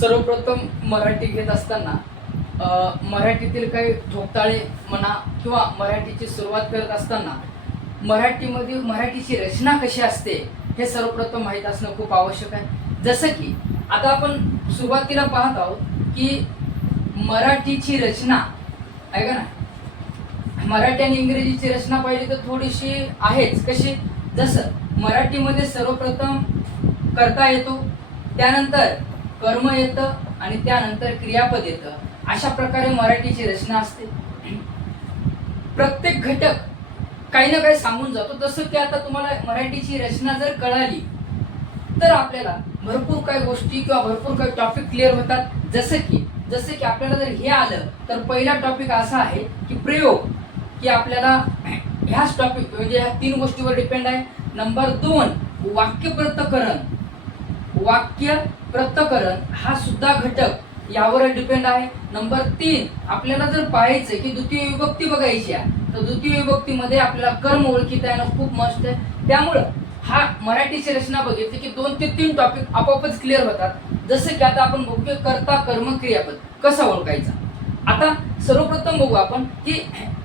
सर्वप्रथम मराठी घेत असताना मराठीतील काही ठोकताळे म्हणा किंवा मराठीची सुरुवात करत असताना मराठीमध्ये मराठीची रचना कशी असते हे सर्वप्रथम माहीत असणं खूप आवश्यक आहे. जसं की आता आपण सुरुवातीला पाहत आहोत की मराठीची रचना ऐका ना मराठी आणि इंग्रजीची रचना पाहिली तर थोडीशी आहेच. कशी? जसं मराठीमध्ये सर्वप्रथम करता येतो त्यानंतर कर्म येतं आणि त्यानंतर क्रियापद येतं. अशा प्रकारे मराठीची रचना असते. प्रत्येक घटक काही ना काही सांगून जातो. तसं की आता तुम्हाला मराठीची रचना जर कळाली तर आपल्याला भरपूर काही गोष्टी किंवा भरपूर काही टॉपिक क्लिअर होतात. जसं की जसं की आपल्याला जर हे आलं तर पहिला टॉपिक असा आहे की प्रयोग. की आपल्याला ह्याच टॉपिक म्हणजे ह्या तीन गोष्टीवर डिपेंड आहे. नंबर दोन वाक्य प्रत्यकरण वाक्य प्रत्यकरण हा सुद्धा घटक यावर डिपेंड आहे. नंबर तीन आपल्याला जर पाहायचं की द्वितीय विभक्ती बघायची आहे तर द्वितीय विभक्तीमध्ये आपल्याला कर्म ओळखीता येणं खूप मस्त आहे. त्यामुळं हा मराठीची रचना बघितली की दोन ते तीन टॉपिक आपोआपच क्लिअर होतात. जसं की आता आपण बघू की कर्ता कर्म क्रियापद कसा ओळखायचा? आता सर्वप्रथम बघू आपण की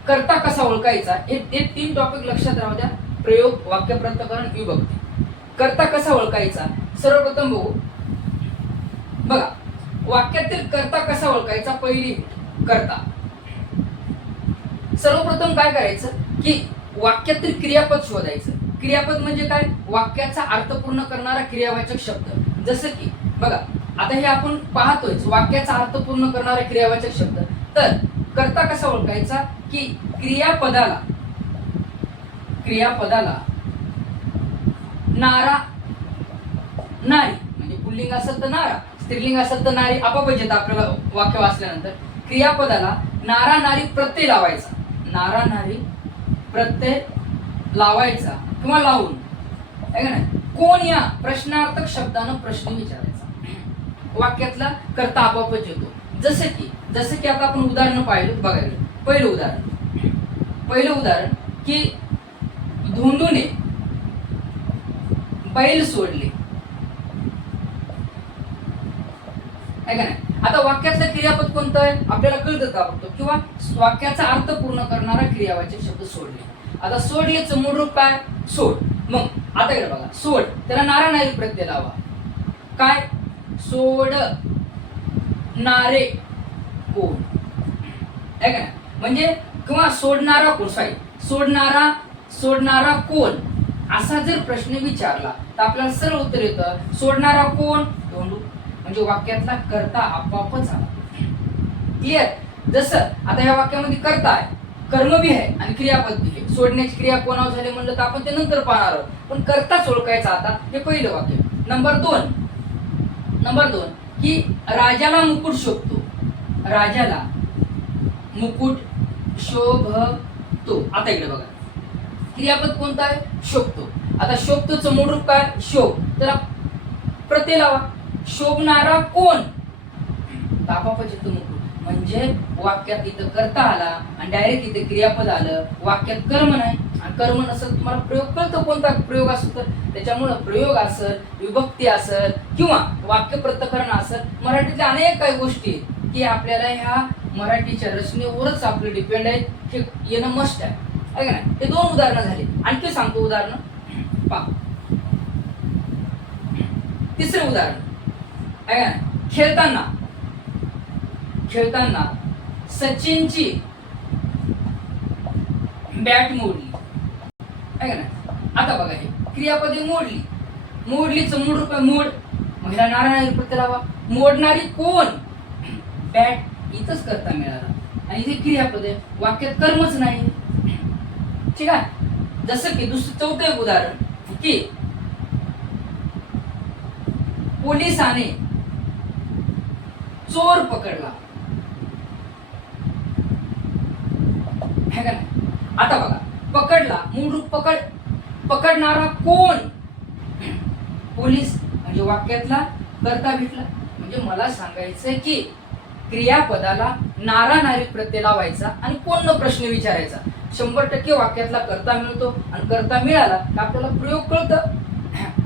कर्ता कसा ओळखायचा? हे ते तीन टॉपिक लक्षात राहू द्या. प्रयोग वाक्य प्रत्यकरण विभक्ती. कर्ता कसा ओळखायचा? सर्वप्रथम बघू. बघा वाक्यातील कर्ता कसा ओळखायचा? पहिली कर्ता. सर्वप्रथम काय करायचं? की वाक्यातील क्रियापद शोधायचं. क्रियापद म्हणजे काय? वाक्याचा अर्थ पूर्ण करणारा क्रियावाचक शब्द. जसं की बघा आता हे आपण पाहतोय वाक्याचा अर्थ पूर्ण करणारा क्रियावाचक शब्द. तर कर्ता कसा ओळखायचा? की क्रियापदाला क्रियापदाला नारा नारी म्हणजे पुल्लिंग असेल तर नारा स्त्रीलिंग असेल तर नारी आपोआपच येतं आपल्याला वाक्य वाचल्यानंतर क्रियापदाला नारा नारी प्रत्यय लावायचा. नारा नारी प्रत्यय लावायचा किंवा लावून. आहे का नाही? कोण या प्रश्नार्थक शब्दानं प्रश्न विचारायचा? वाक्यातला करता आपोआपच येतो जसं की जसं की आता आपण उदाहरणं पाहिलं बघायला पहिलं उदाहरण. पहिलं उदाहरण की धोंडूने बैल सोडले. आहे का नाही? आता वाक्यातलं क्रियापद कोणतं आहे? आपल्याला कळतं का बघतो? किंवा वाक्याचा अर्थ पूर्ण करणारा क्रियावाचक शब्द सोडले आता सोड याचं मूळ रूप काय? सोड. मग आता इकडे बघा. सोड. त्याला नारा नाही प्रत्यय लावा. काय? सोड नारे कोण? आहे का नाही? म्हणजे किंवा सोडणारा कोण? सॉरी सोडणारा सोडणारा कोण? असा जर प्रश्न विचारला तर आपल्याला सरळ उत्तर येतं सोडणारा कोण? धोंडू म्हणजे वाक्यातला करता आपोआपच आला. क्लिअर जसं आता ह्या वाक्यामध्ये करता आहे कर्म बी आहे आणि क्रियापद बी आहे. सोडण्याची क्रिया कोणावर झाली म्हणलं तर आपण ते नंतर पाहणार आहोत. पण करताच ओळखायचा आता हे पहिलं वाक्य. नंबर दोन. नंबर दोन. की राजाला मुकुट शोभतो. राजाला मुकुट शोभतो. आता इकडे बघा. क्रियापद कोणता आहे? शोभतो. आता शोभतोचं मूळ रूप काय? शोभ. त्याला प्रत्यय लावा. शोभणारा कोण? तापापच मुकुट म्हणजे वाक्यात इथं करता आला आणि डायरेक्ट इथे क्रियापद आलं. वाक्यात कर्म नाही. आणि कर्म नसेल तुम्हाला प्रयोग कळतो कोणता प्रयोग असतो तर. त्याच्यामुळं प्रयोग असेल विभक्ती असेल किंवा वाक्य प्रत्यकरण असेल मराठीतल्या अनेक काही गोष्टी आहेत की आपल्याला ह्या मराठीच्या रचनेवरच आपले डिपेंड आहेत. हे येणं मस्ट आहे. आहे का नाही? हे दोन उदाहरणं झाली. आणखी सांगतो उदाहरणं. पा तिसरं उदाहरण. आहे खेळताना. खेळताना सचिनची बॅट मोडली. आहे का आता बघा हे. क्रियापदे मोडली. मोडलीचं मूळ रुपये मोड. महिला नारायण रुपये लावा मोडणारी कोण? बॅट इथंच करता मिळाला. आणि इथे क्रियापद. वाक्यात कर्मच नाही. ठीक आहे? जसं की दुसरं चौथं एक उदाहरण. की पोलिसाने चोर पकडला. है का नाही? आता बघा. पकडला मूळ रूप पकड पकडणारा कोण? पोलीस म्हणजे वाक्यातला करता भेटला. म्हणजे मला सांगायचं की क्रियापदाला नारा नारी प्रत्यय लावायचा आणि कोण प्रश्न विचारायचा. शंभर टक्के वाक्यातला करता मिळतो आणि करता मिळाला तर आपल्याला प्रयोग कळतं?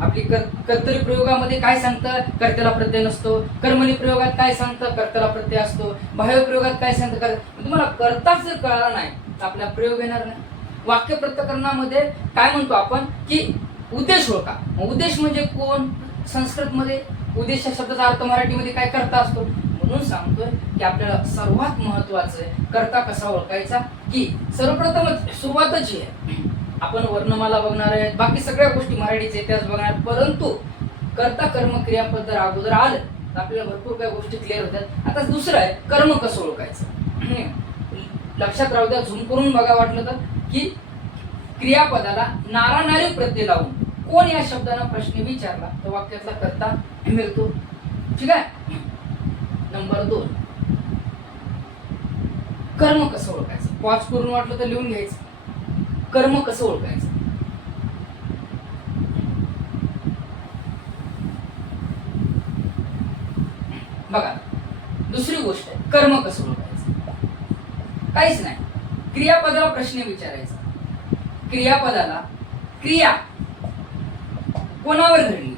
आपली कर्तरी प्रयोगामध्ये काय सांगतं? कर्त्याला प्रत्यय नसतो. कर्मणी प्रयोगात काय सांगतं? कर्त्याला प्रत्यय असतो. बाह्य प्रयोगात काय सांगतं? कर तुम्हाला कर्ताच जर कळाला नाही तर आपला प्रयोग येणार नाही. वाक्य प्रत्यकरणामध्ये काय म्हणतो आपण? की उद्देश हो ओळखा उद्देश म्हणजे कोण? संस्कृतमध्ये उद्देश या शब्दाचा अर्थ मराठीमध्ये काय करता असतो? म्हणून सांगतोय की आपल्याला सर्वात महत्वाचं आहे करता कसा ओळखायचा? की सर्वप्रथमच सुरुवातच जी आहे. आपण वर्णमाला बघणार आहे बाकी सगळ्या गोष्टी मराठीचे इतिहास बघणार परंतु करता कर्म क्रियापद जर अगोदर आलं तर आपल्याला भरपूर काही गोष्टी क्लिअर होतात. आता दुसरं आहे कर्म कसं ओळखायचं? लक्षात राहू द्या झूम करून बघा वाटलं तर की क्रियापदाला नारानारी प्रत्यय लावून कोण या शब्दानं प्रश्न विचारला तर वाक्यातला करता मिळतो. ठीक आहे? नंबर दोन. कर्म कसं ओळखायचं? पॉज करून वाटलं तर लिहून घ्यायचं. कर्म कसं ओळखायचं? बघा दुसरी गोष्ट आहे कर्म कसं ओळखायचं? काहीच नाही. क्रियापदाला प्रश्न विचारायचा. क्रियापदाला क्रिया कोणावर घडली?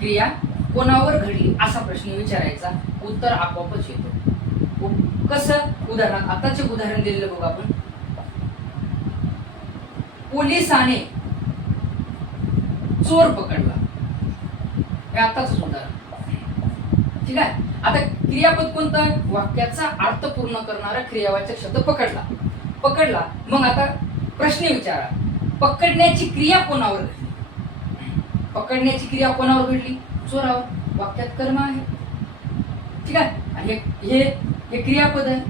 क्रिया कोणावर घडली असा प्रश्न विचारायचा. उत्तर आपोआपच येतो. कसं उदाहरण आताचे उदाहरण दिलेलं बघू आपण. पोलिसाने चोर पकडला. हे आताच उदाहरण. ठीक आहे? आता क्रियापद कोणतं? वाक्याचा अर्थ पूर्ण करणारा क्रियावाचक शब्द पकडला. पकडला. मग आता प्रश्न विचारा. पकडण्याची क्रिया कोणावर घडली? पकडण्याची क्रिया कोणावर घडली? चोरावर. वाक्यात कर्म आहे. ठीक आहे? हे हे क्रियापद आहे.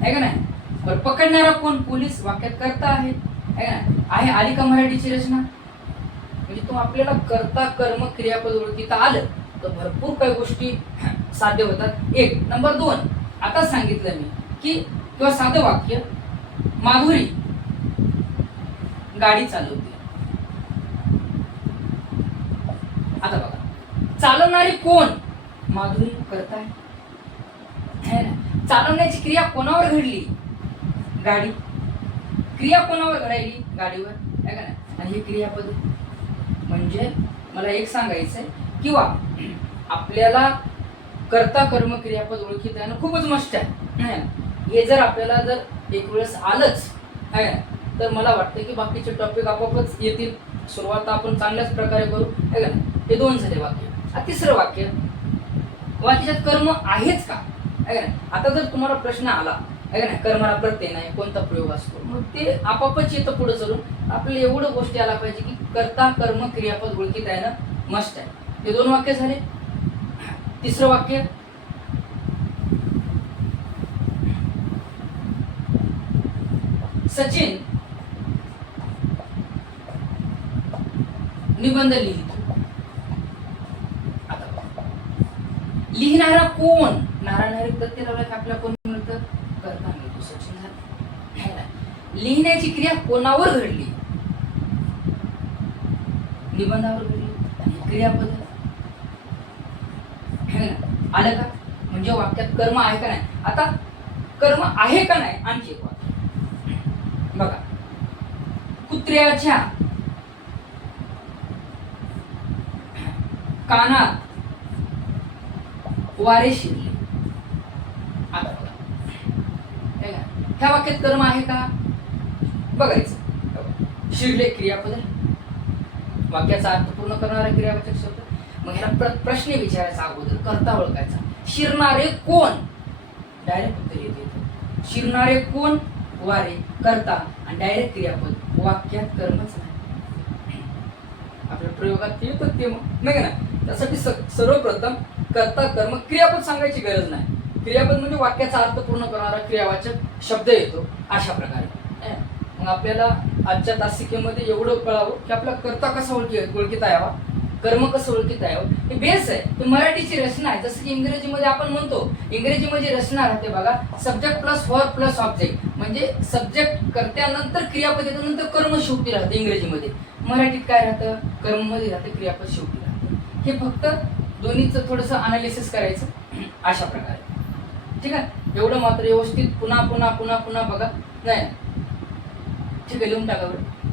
आहे का नाही? बरं पकडणारा कोण? पोलीस वाक्यात करता आहे. आहे का आहे आली का मराठीची रचना? म्हणजे तो आपल्याला करता कर्म क्रियापद ओळखीता आलं तर भरपूर काही गोष्टी साध्य होतात. एक नंबर दोन आता सांगितलं मी की किंवा साधं वाक्य माधुरी गाडी चालवते. आता बघा. चालवणारी कोण माधुरी करताय? चालवण्याची क्रिया कोणावर घडली? गाडी. क्रिया कोणावर घडायली? गाडीवर. आहे का नाही? आणि हे क्रियापद. म्हणजे मला एक सांगायचं आहे किंवा आपल्याला कर्ता कर्म क्रियापद ओळखीत आहे ना खूपच मस्त आहे. है जर आपल्याला जर एक वेळेस आलंच आहे ना, तर मला वाटतं की बाकीचे टॉपिक आपोआपच येतील. सुरुवात आपण चांगल्याच प्रकारे करू आहे का नाही? हे दोन झाले वाक्य. तिसरं वाक्य वाक्याच्यात कर्म आहेच का? आहे ना आता जर तुम्हाला प्रश्न आला आहे ना नाही? कर्माला प्रत्यय नाही कोणता प्रयोग असतो? मग ते आपापच येतं पुढे चलून. आपल्याला एवढं गोष्टी आला पाहिजे की कर्ता कर्म क्रियापद ओळखीत आहे ना मस्त आहे. हे दोन वाक्य झाले. तिसरं वाक्य. सचिन. निबंध लिहितो. आता लिहिणारा कोण? नारायण प्रत्येक लावला आपल्याला कोण मिळतं करता मिळतो. सचिन लिहिण्याची क्रिया कोणावर घडली? निबंधावर घडली. आणि क्रियापद आलं का? म्हणजे हो, वाक्यात कर्म आहे का नाही? आता कर्म आहे का नाही? आणखी एक वाक्य. बघा. कुत्र्याच्या कानात वारे शिरले आता बघा हे का? ह्या वाक्यात कर्म आहे का? बघायचं. शिरले क्रियापद वाक्याचा अर्थ पूर्ण करणारा क्रियावाचक शब्द. मग ह्याला प्र- प्रश्न विचारायचा अगोदर. करता ओळखायचा. शिरणारे कोण? डायरेक्ट उत्तर येते शिरणारे कोण? वारे करता आणि डायरेक्ट क्रियापद. वाक्यात कर्मच नाही. आपल्या प्रयोगात ते येतं ते मग. नाही का ना त्यासाठी स- सर्वप्रथम कर्ता कर्म क्रियापद सांगायची गरज नाही. क्रियापद म्हणजे वाक्याचा अर्थ पूर्ण करणारा क्रियावाचक शब्द येतो अशा प्रकारे. मग आपल्याला आजच्या तासिकेमध्ये एवढं कळावं की आपला कर्ता कसा ओळखी ओळखीता यावा कर्म कसं ओळखीता यावं हे बेस आहे. ते मराठीची रचना आहे. जसं की इंग्रजीमध्ये आपण म्हणतो इंग्रजीमध्ये रचना राहते बघा subject plus for plus object म्हणजे सब्जेक्ट कर्त्यानंतर क्रियापद येतं नंतर कर्म शेवटी राहते इंग्रजीमध्ये. मराठीत काय राहतं? कर्ममध्ये राहतं क्रियापद शेवटी राहतं. हे फक्त दोन्हीचं थोडंसं अनालिसिस करायचं अशा प्रकारे. ठीक आहे? एवढं मात्र व्यवस्थित पुन्हा पुन्हा पुन्हा पुन्हा बघा. नाही. ठीक आहे लिहून टाका बरं.